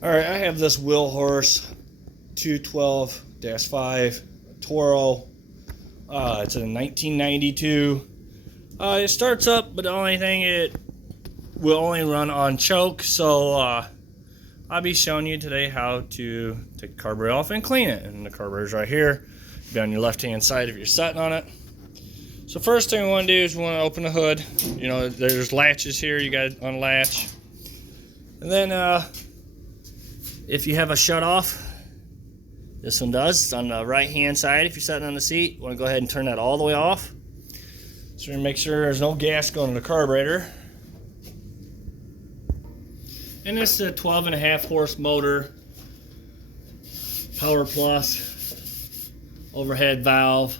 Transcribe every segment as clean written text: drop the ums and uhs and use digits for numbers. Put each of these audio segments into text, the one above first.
All right, I have this wheel horse 212-5 Toro. It's a 1992. It starts up, but the only thing, it will only run on choke. So I'll be showing you today how to take the carburetor off and clean it. And the carburetor's right here. It'll be on your left-hand side if you're sitting on it. So first thing we want to do is we want to open the hood. You know, there's latches here. You got to unlatch. And then if you have a shut off, this one does. It's on the right hand side. If you're sitting on the seat, you want to go ahead and turn that all the way off. So you make sure there's no gas going to the carburetor. And this is a 12.5 horse motor, Power Plus, overhead valve.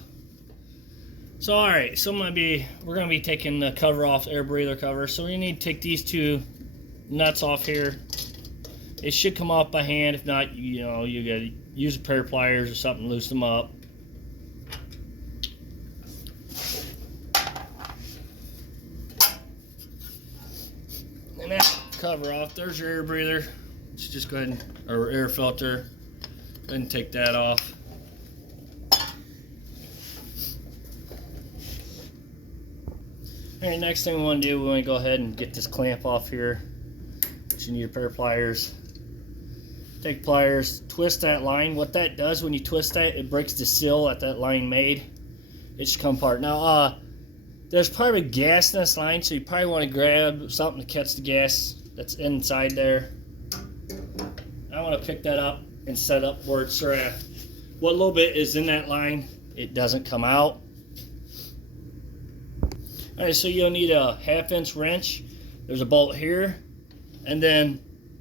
So alright, so we're gonna be taking the cover off, air breather cover. So we need to take these two nuts off here. It should come off by hand. If not, you know, you gotta use a pair of pliers or something to loosen them up. And that cover off. There's your air breather. Let's just go ahead and, or air filter. Go ahead and take that off. Alright, next thing we want to do, we want to go ahead and get this clamp off here. You need a pair of pliers. Take pliers, twist that line. What that does when you twist that, it breaks the seal that line made. It should come apart. Now, there's probably gas in this line, so you probably want to grab something to catch the gas that's inside there. I want to pick that up and set up where it's what little bit is in that line, it doesn't come out. Alright, so you'll need a 1/2 inch wrench. There's a bolt here, and then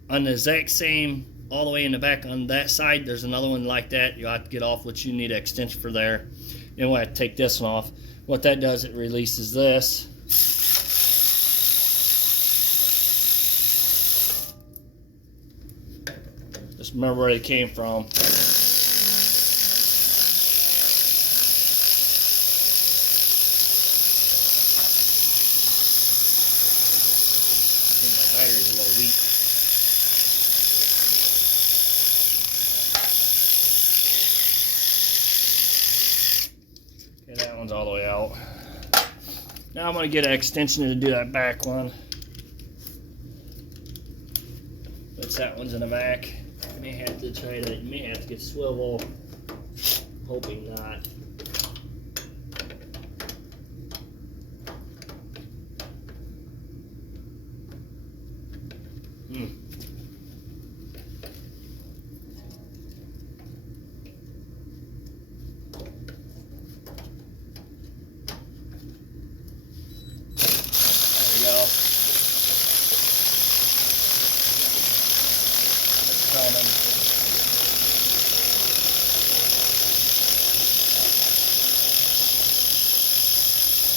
on the exact same, all the way in the back on that side, there's another one like that. You'll have to get off, which you need an extension for there. Then we'll have to take this one off. What that does, it releases this. Just remember where it came from. Battery's a little weak. Okay, that one's all the way out. Now I'm going to get an extension to do that back one. But that one's in the back. You may have to you may have to get swivel. Hoping not.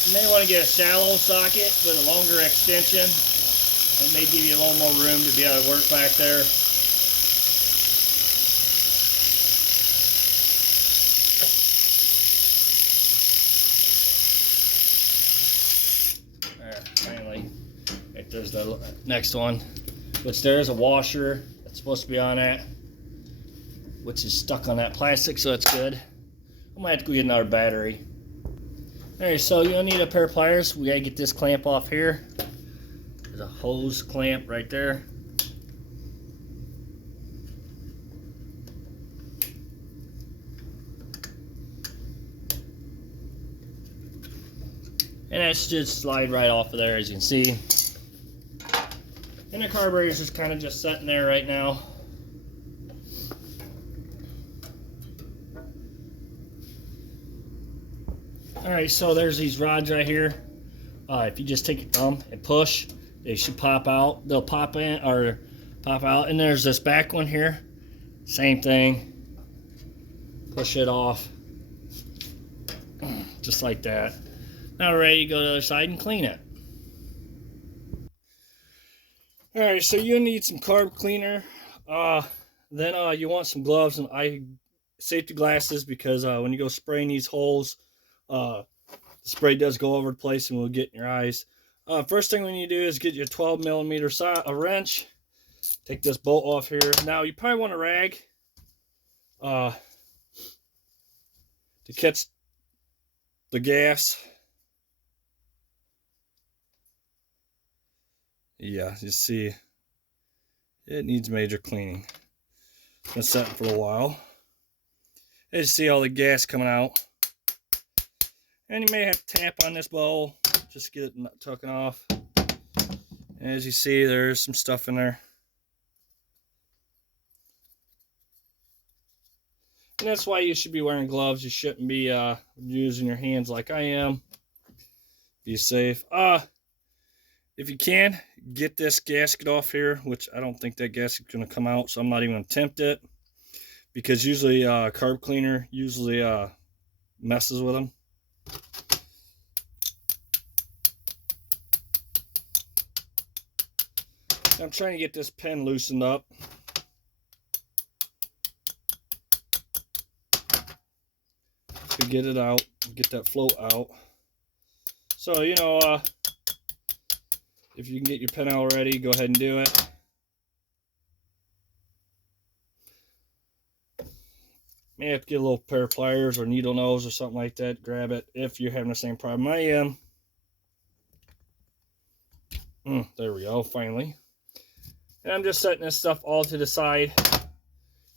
You may want to get a shallow socket with a longer extension. It may give you a little more room to be able to work back there. There, finally. Right, there's the next one. Which there is a washer that's supposed to be on that, which is stuck on that plastic, so it's good. I might have to go get another battery. Alright, so you'll need a pair of pliers. We gotta get this clamp off here. There's a hose clamp right there. And that should slide right off of there, as you can see. And the carburetor is just kind of just sitting there right now. Alright, so there's these rods right here. If you just take your thumb and push, they should pop out. They'll pop in or pop out. And there's this back one here. Same thing. Push it off. Just like that. Now we're ready to go to the other side and clean it. Alright, so you need some carb cleaner. Then you want some gloves and safety glasses, because when you go spraying these holes, the spray does go over the place and will get in your eyes. First thing we need to do is get your 12mm wrench. Take this bolt off here. Now you probably want a rag to catch the gas. Yeah, you see, it needs major cleaning. Been sitting for a while. As you see all the gas coming out. And you may have to tap on this bowl just to get it taken off. And as you see, there's some stuff in there. And that's why you should be wearing gloves. You shouldn't be using your hands like I am. Be safe. If you can, get this gasket off here, which I don't think that gasket's going to come out, so I'm not even going to attempt it. Because usually carb cleaner usually messes with them. I'm trying to get this pin loosened up. To get it out, get that float out. So, you know, if you can get your pin out already, go ahead and do it. May have to get a little pair of pliers or needle nose or something like that. Grab it if you're having the same problem I am. There we go, finally. And I'm just setting this stuff all to the side.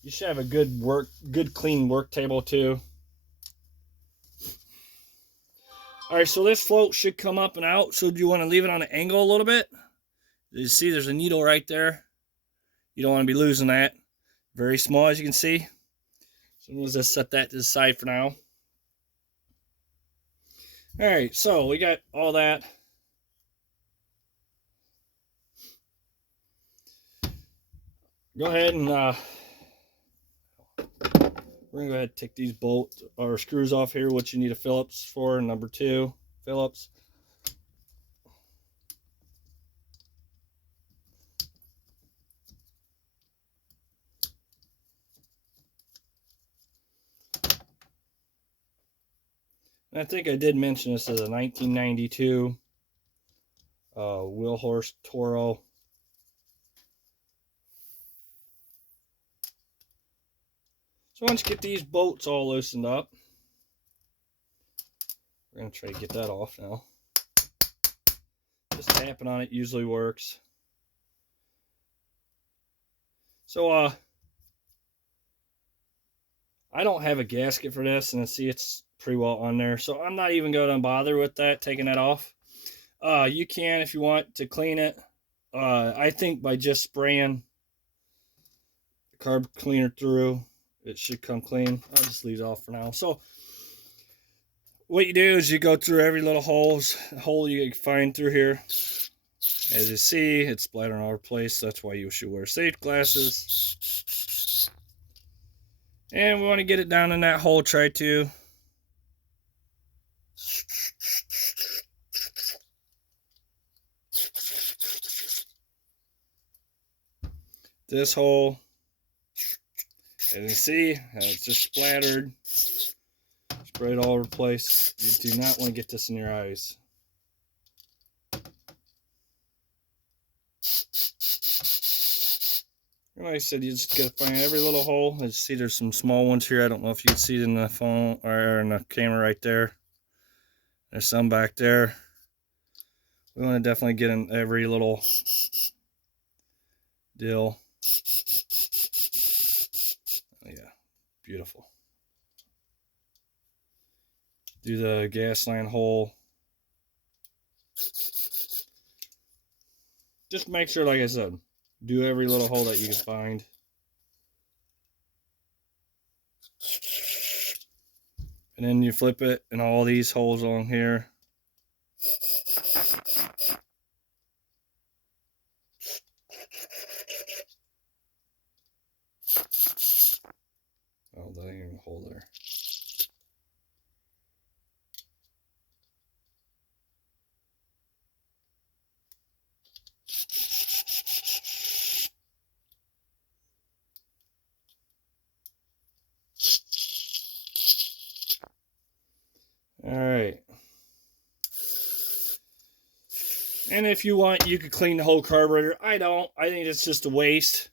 You should have a good clean work table too. Alright, so this float should come up and out. So do you want to leave it on an angle a little bit? You see there's a needle right there. You don't want to be losing that. Very small, as you can see. So we'll just set that to the side for now. Alright, so we got all that. Go ahead and we're gonna go ahead and take these bolts or screws off here, which you need a Phillips for, number 2 Phillips. And I think I did mention this is a 1992 wheel horse Toro. So once you get these bolts all loosened up, we're going to try to get that off now. Just tapping on it usually works. So I don't have a gasket for this, and I see it's pretty well on there, so I'm not even going to bother with that, taking that off. You can if you want to clean it. I think by just spraying the carb cleaner through, it should come clean. I'll just leave it off for now. So what you do is you go through every little hole you can find through here. As you see, it's splattering all over the place. That's why you should wear safety glasses. And we want to get it down in that hole, try to. This hole, as you see, it's just splattered. Sprayed all over the place. You do not want to get this in your eyes. Like I said, you just gotta find every little hole. As you see, there's some small ones here. I don't know if you can see it in the phone or in the camera right there. There's some back there. We want to definitely get in every little deal. Oh, yeah, beautiful. Do the gas line hole. Just make sure, like I said, do every little hole that you can find. And then you flip it in all these holes along here. Oh, that ain't even a hole there. All right. And if you want, you could clean the whole carburetor. I don't. I think it's just a waste.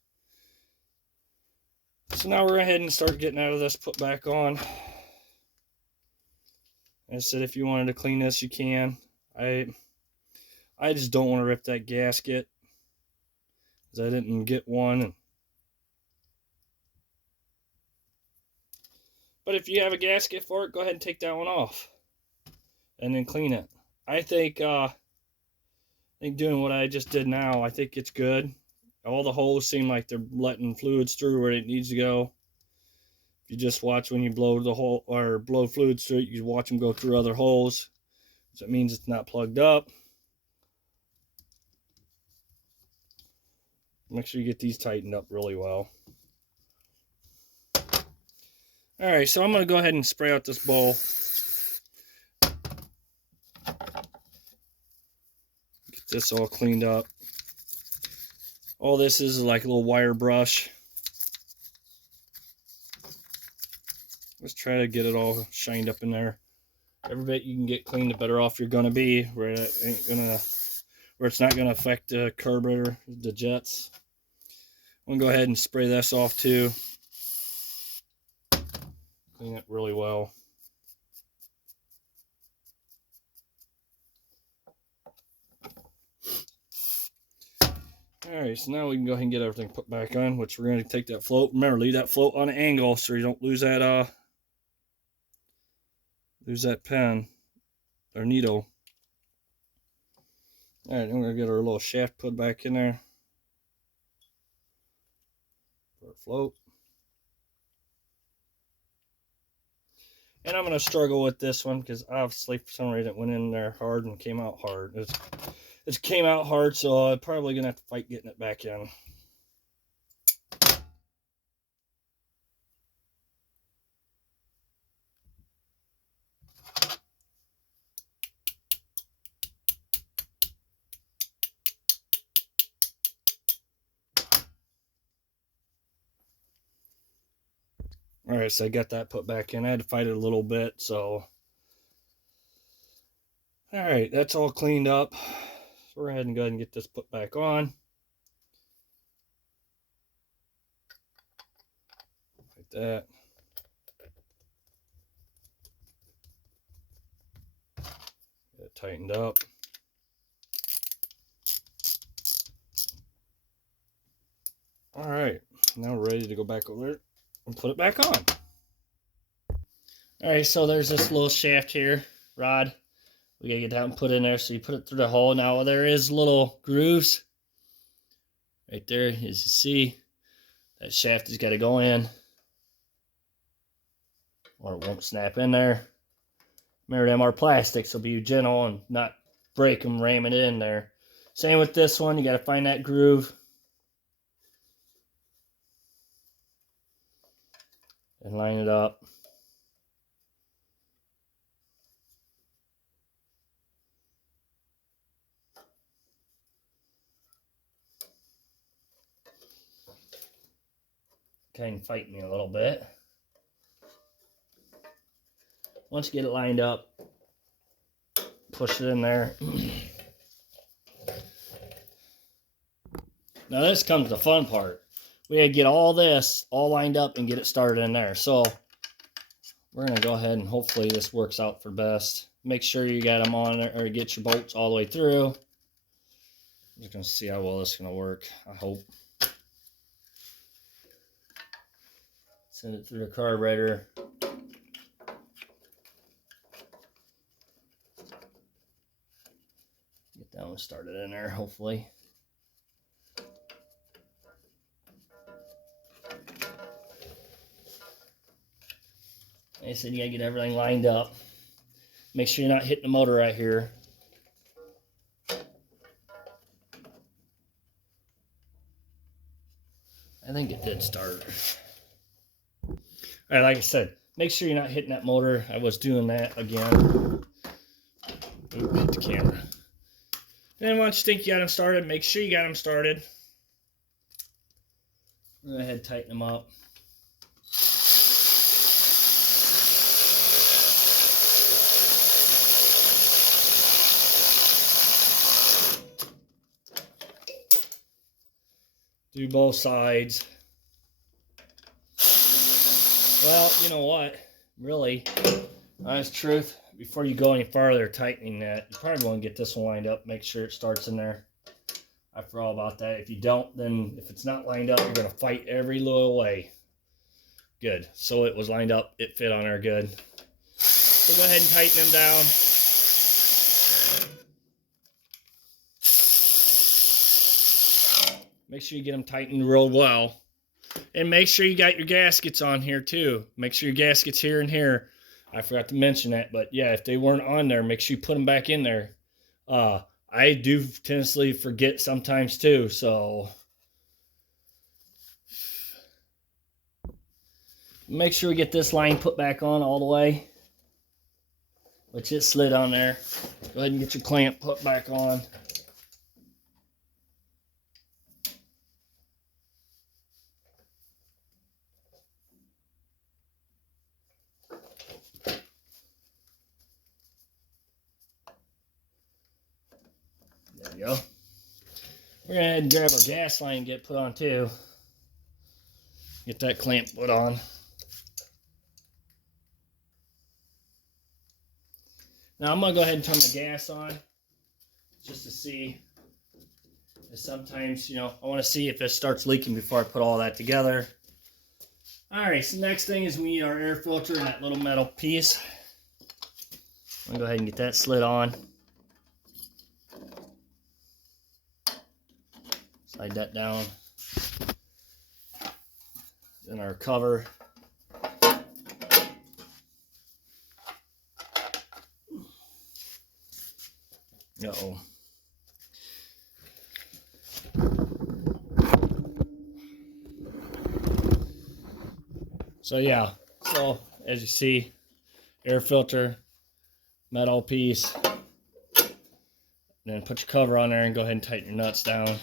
So now we're ahead and start getting out of this, put back on. I said if you wanted to clean this, you can. I just don't want to rip that gasket, because I didn't get one. But if you have a gasket for it, go ahead and take that one off and then clean it. I think doing what I just did now, I think it's good. All the holes seem like they're letting fluids through where it needs to go. If you just watch when you blow the hole or blow fluids through it, you watch them go through other holes. So it means it's not plugged up. Make sure you get these tightened up really well. Alright, so I'm going to go ahead and spray out this bowl. Get this all cleaned up. All this is like a little wire brush. Let's try to get it all shined up in there. Every bit you can get clean, the better off you're going to be. Where it's not going to affect the carburetor, the jets. I'm going to go ahead and spray this off too. Clean it really well. Alright, so now we can go ahead and get everything put back on, which we're going to take that float. Remember, leave that float on an angle so you don't lose that pen or needle. Alright, then we're going to get our little shaft put back in there for our float. And I'm going to struggle with this one because obviously for some reason it went in there hard and came out hard. It came out hard, so I'm probably going to have to fight getting it back in. Alright, so I got that put back in. I had to fight it a little bit, so. Alright, that's all cleaned up. So we're ahead and go ahead and get this put back on. Like that. Get it tightened up. Alright, now we're ready to go back over there and put it back on. Alright, so there's this little shaft here, rod. We gotta get that and put in there. So you put it through the hole. Now there is little grooves right there, as you see. That shaft has got to go in, or it won't snap in there. Remember, them are plastic, so be gentle and not break them ramming it in there. Same with this one. You got to find that groove and line it up. Kind of fight me a little bit. Once you get it lined up, push it in there. Now this comes the fun part. We had to get all this all lined up and get it started in there. So we're going to go ahead and hopefully this works out for best. Make sure you got them on there, or get your bolts all the way through. I'm just going to see how well this is going to work. I hope. Send it through the carburetor. Get that one started in there, hopefully. Like I said, you gotta get everything lined up. Make sure you're not hitting the motor right here. I think it did start. Alright, like I said, make sure you're not hitting that motor. I was doing that again. Ooh, hit the camera. And then once you think you got them started, make sure you got them started. Go ahead and tighten them up. Do both sides. Well, you know what? Really, honest truth, before you go any farther tightening that, you probably want to get this one lined up, make sure it starts in there. I forgot all about that. If you don't, then if it's not lined up, you're going to fight every little way. Good. So it was lined up. It fit on there good. So go ahead and tighten them down. Make sure you get them tightened real well. And make sure you got your gaskets on here too. Make sure your gaskets here and here. I forgot to mention that, but yeah, if they weren't on there, make sure you put them back in there. I do tendency forget sometimes too, so make sure we get this line put back on all the way, which it slid on there. Go ahead and get your clamp put back on. There we go. We're going to head and grab our gas line and get put on too. Get that clamp put on. Now I'm going to go ahead and turn my gas on just to see. Sometimes, you know, I want to see if it starts leaking before I put all that together. Alright, so next thing is we need our air filter and that little metal piece. I'm going to go ahead and get that slid on. Slide that down. Then our cover. Uh-oh. So yeah, so as you see, air filter, metal piece, and then put your cover on there and go ahead and tighten your nuts down.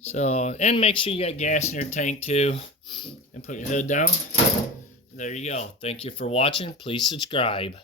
So, and make sure you got gas in your tank too, and put your hood down. There you go. Thank you for watching. Please subscribe.